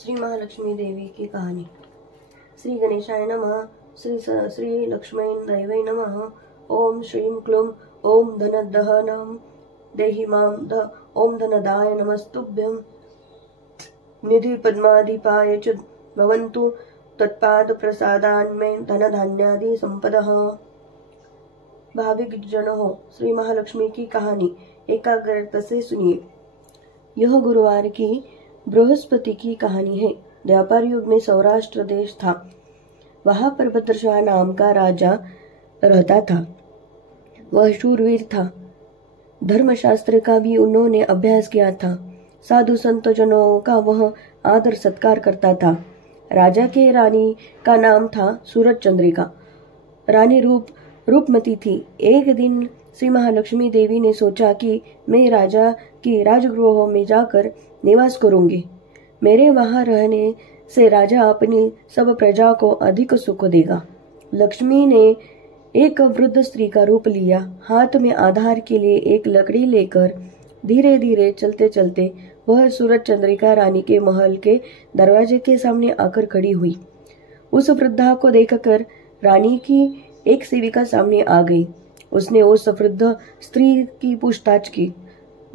श्री महालक्ष्मी देवी की कहानी। श्री गणेशाय नमः। श्री लक्ष्मी दैवै नमः। ओम श्रीं क्लूं ओम धनदहनं देहि मां ध ओम धनदाय नमस्तुभ्यं। निधि पद्माधिपाय च भवन्तु तत्पाद प्रसादान्मे धनधान्यादि संपदः। भाविक जनों, श्री महालक्ष्मी की कहानी एकाग्रता से सुनिए। यह गुरुवार की बृहस्पति की कहानी है। द्वापर युग में सौराष्ट्र देश था। वहां पर भद्रशाह नाम का राजा रहता था। वह शूरवीर था। धर्मशास्त्र का भी उन्होंने अभ्यास किया था। साधु संत जनों का वह आदर सत्कार करता था। राजा के रानी का नाम था सूरज चंद्रिका। रानी रूपमती थी। एक दिन श्री महालक्ष्मी देवी ने सोचा कि मैं राजा की राजगृह में जाकर निवास करूंगी। मेरे वहां रहने से राजा अपनी सब प्रजा को अधिक सुख देगा। लक्ष्मी ने एक वृद्ध स्त्री का रूप लिया। हाथ में आधार के लिए एक लकड़ी लेकर धीरे धीरे चलते चलते वह सूरज चंद्रिका रानी के महल के दरवाजे के सामने आकर खड़ी हुई। उस वृद्धा को देखकर रानी की एक सेविका सामने आ गई। उसने उस वृद्ध स्त्री की पूछताछ की।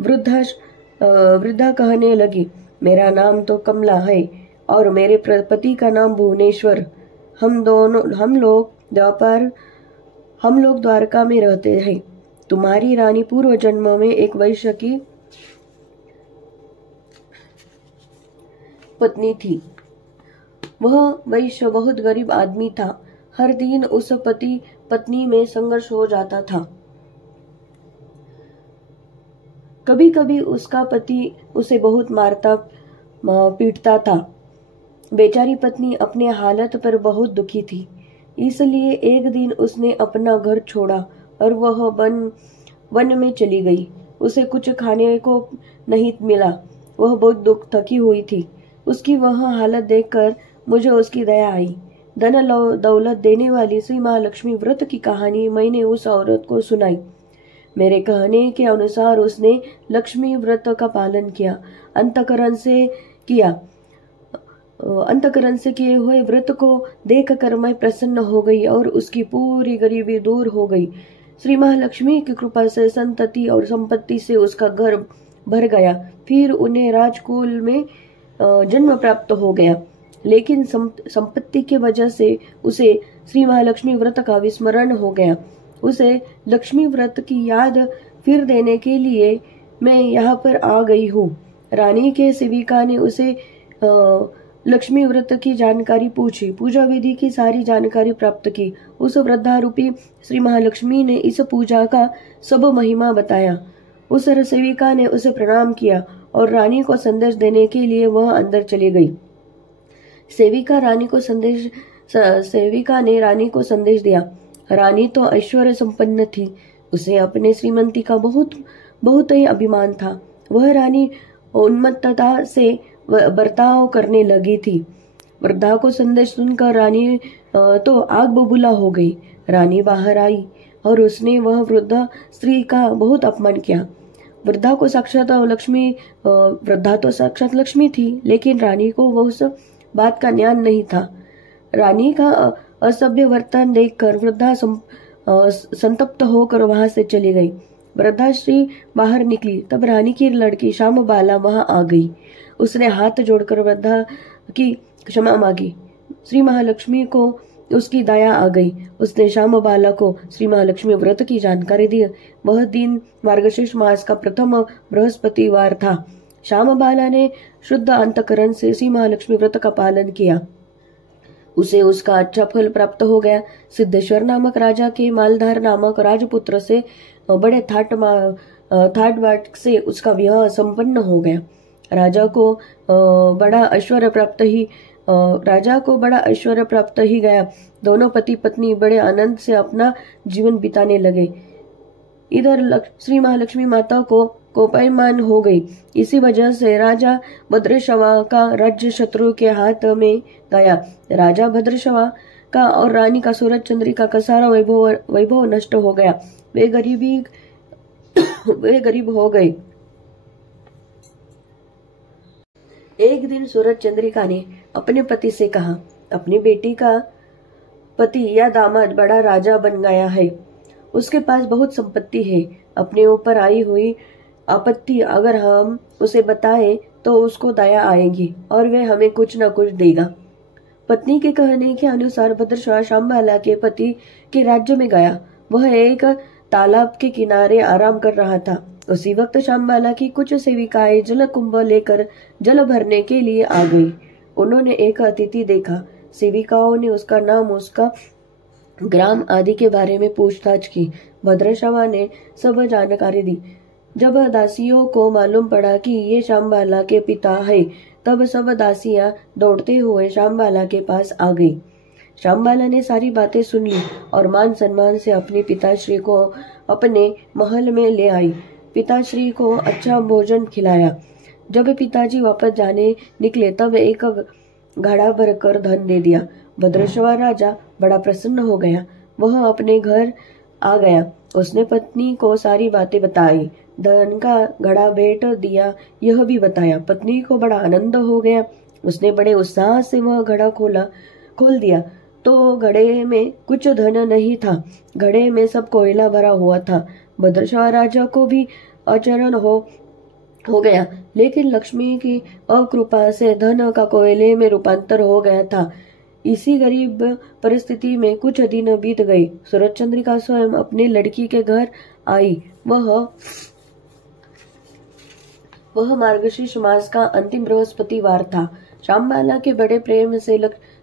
वृद्धा कहने लगी, मेरा नाम तो कमला है और मेरे पति का नाम भुवनेश्वर। हम लोग द्वारका में रहते हैं। तुम्हारी रानी पूर्व जन्म में एक वैश्य की पत्नी थी। वह वैश्य बहुत गरीब आदमी था। हर दिन उस पति पत्नी में संघर्ष हो जाता था। कभी कभी उसका पति उसे बहुत मारता पीटता था। बेचारी पत्नी अपने हालत पर बहुत दुखी थी। इसलिए एक दिन उसने अपना घर छोड़ा और वह वन में चली गई। उसे कुछ खाने को नहीं मिला। वह बहुत थकी हुई थी। उसकी वह हालत देखकर मुझे उसकी दया आई। धन दौलत देने वाली श्री महालक्ष्मी व्रत की कहानी मैंने उस औरत को सुनाई। मेरे कहने के अनुसार उसने लक्ष्मी व्रत का पालन किया। अंतकरण से किए हुए व्रत को देखकर मैं प्रसन्न हो गई और उसकी पूरी गरीबी दूर हो गई। श्री महालक्ष्मी की कृपा से संतति और संपत्ति से उसका घर भर गया। फिर उन्हें राजकुल में जन्म प्राप्त हो गया। लेकिन संपत्ति की वजह से उसे श्री महालक्ष्मी व्रत का विस्मरण हो गया। उसे लक्ष्मी व्रत की याद फिर देने के लिए मैं यहाँ पर आ गई हूँ। रानी के सेविका ने उसे लक्ष्मी व्रत की जानकारी पूछी। पूजा विधि की सारी जानकारी प्राप्त की। उस वृद्धारूपी श्री महालक्ष्मी ने इस पूजा का सब महिमा बताया। उस सेविका ने उसे प्रणाम किया और रानी को संदेश देने के लिए वह अंदर चली गई। सेविका ने रानी को संदेश दिया। रानी तो ऐश्वर्य संपन्न थी। उसे अपने श्रीमंती का बहुत ही अभिमान था। वह रानी उन्मत्तता से बर्ताव करने लगी थी। वृद्धा को संदेश सुनकर रानी तो आग बबूला हो गई। रानी बाहर आई और उसने वह वृद्ध स्त्री का बहुत अपमान किया। वृद्धा तो साक्षात लक्ष्मी थी, लेकिन रानी को वह उस बात का ज्ञान नहीं था। रानी का असभ्य वर्तन देखकर वृद्धा संतप्त होकर वहां से चली गई। वृद्धा श्री बाहर निकली तब रानी की लड़की श्यामबाला वहां आ गई। उसने हाथ जोड़कर वृद्धा की क्षमा मांगी। श्री महालक्ष्मी को उसकी दया आ गई। उसने श्यामबाला को श्री महालक्ष्मी व्रत की जानकारी दी। वह दिन मार्गशीर्ष मास का प्रथम बृहस्पतिवार था। श्यामबाला ने शुद्ध अंतकरण से श्री महालक्ष्मी व्रत का पालन किया। उसे उसका अच्छा फल प्राप्त हो गया। सिद्धेश्वर नामक राजा के मालधार नामक राजपुत्र से बड़े ठाट बाट से उसका विवाह संपन्न हो गया। राजा को बड़ा ऐश्वर्य प्राप्त ही गया। दोनों पति पत्नी बड़े आनंद से अपना जीवन बिताने लगे। इधर श्री महालक्ष्मी माता को कोपायमान हो गई। इसी वजह से राजा भद्रशवा का राज्य शत्रु के हाथ में गया। राजा भद्रशवा का और रानी का सूरज चंद्रिका का सारा वैभव नष्ट हो गया। वे गरीब हो गए। एक दिन सूरज चंद्रिका ने अपने पति से कहा, अपनी बेटी का पति या दामाद बड़ा राजा बन गया है, उसके पास बहुत संपत्ति है। अपने ऊपर आई हुई आपत्ति अगर हम उसे बताएं तो उसको दया आएगी और वह हमें कुछ न कुछ देगा। पत्नी के कहने के अनुसार भद्रशाह शामबाला के पति के राज्य में गया। वह एक तालाब के किनारे आराम कर रहा था। उसी वक्त शामबाला की कुछ सेविकाएं जल कुंभ लेकर जल भरने के लिए आ गई। उन्होंने एक अतिथि देखा। सेविकाओं ने उसका नाम, उसका ग्राम आदि के बारे में पूछताछ की। भद्रशाह ने सब जानकारी दी। जब दासियों को मालूम पड़ा कि ये शामबाला के पिता है, तब सब दासियां दौड़ते हुए शामबाला के पास आ गई। शामबाला ने सारी बातें सुन ली और मान सम्मान से अपने पिताश्री को अपने महल में ले आई। पिताश्री को अच्छा भोजन खिलाया। जब पिताजी वापस जाने निकले तब एक घड़ा भरकर धन दे दिया। भद्रशाह राजा बड़ा प्रसन्न हो गया। वह अपने घर आ गया। उसने पत्नी को सारी बातें बताई। धन का घड़ा भेंट दिया यह भी बताया। पत्नी को बड़ा आनंद हो गया। उसने बड़े उत्साह से वह घड़ा खोल दिया तो घड़े में कुछ धन नहीं था। घड़े में सब कोयला भरा हुआ था। भद्रशाह राजा को भी आश्चर्य हो गया, लेकिन लक्ष्मी की अकृपा से धन का कोयले में रूपांतर हो गया था। इसी गरीब परिस्थिति में कुछ दिन बीत गए। सूरज चंद्रिका स्वयं अपनी लड़की के घर आई। वह मार्गशीर्ष मास का अंतिम बृहस्पतिवार था। शामबाला के बड़े प्रेम से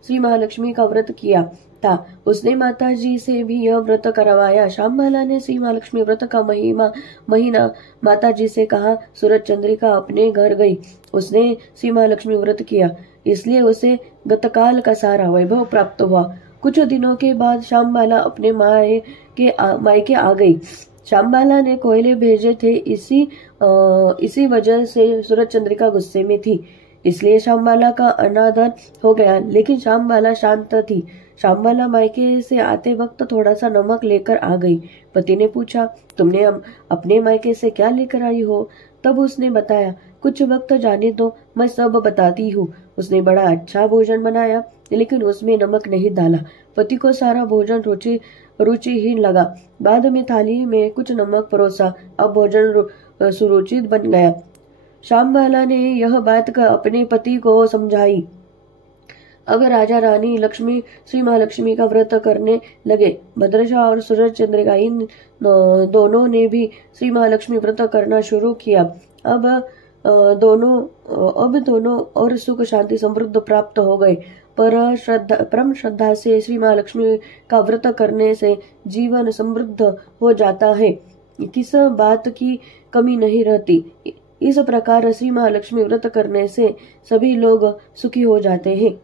श्री महालक्ष्मी का व्रत किया था। उसने माताजी से भी यह व्रत करवाया। शामबाला ने श्री महालक्ष्मी व्रत का महीना माताजी से कहा। सूरज चंद्रिका अपने घर गई। उसने श्री महालक्ष्मी व्रत किया, इसलिए उसे गतकाल का सारा वैभव प्राप्त हुआ। कुछ दिनों के बाद शामबाला अपने मायके आ गई। शामबाला ने कोयले भेजे थे, इसी वजह से सूरज चंद्रिका गुस्से में थी, इसलिए शामबाला का अनादर हो गया। लेकिन शामबाला शांत थी। शामबाला मायके से आते वक्त थोड़ा सा नमक लेकर आ गई। पति ने पूछा, तुमने अपने मायके से क्या लेकर आई हो? तब उसने बताया, कुछ वक्त जाने दो, मैं सब बताती हूँ। उसने बड़ा अच्छा भोजन बनाया, लेकिन उसमें नमक नहीं डाला। पति को सारा भोजन रुचिहीन लगा। बाद में थाली में कुछ नमक परोसा। अब भोजन सुरुचित बन गया। शामबाला ने यह बात अपने पति को समझाई। अब राजा रानी लक्ष्मी श्री महालक्ष्मी का व्रत करने लगे। भद्रशाह और सूरज चंद्रिका इन दोनों ने भी श्री महालक्ष्मी व्रत करना शुरू किया। अब दोनों और सुख शांति समृद्ध प्राप्त हो गए। परम श्रद्धा से श्री महालक्ष्मी का व्रत करने से जीवन समृद्ध हो जाता है, किस बात की कमी नहीं रहती। इस प्रकार श्री महालक्ष्मी व्रत करने से सभी लोग सुखी हो जाते हैं।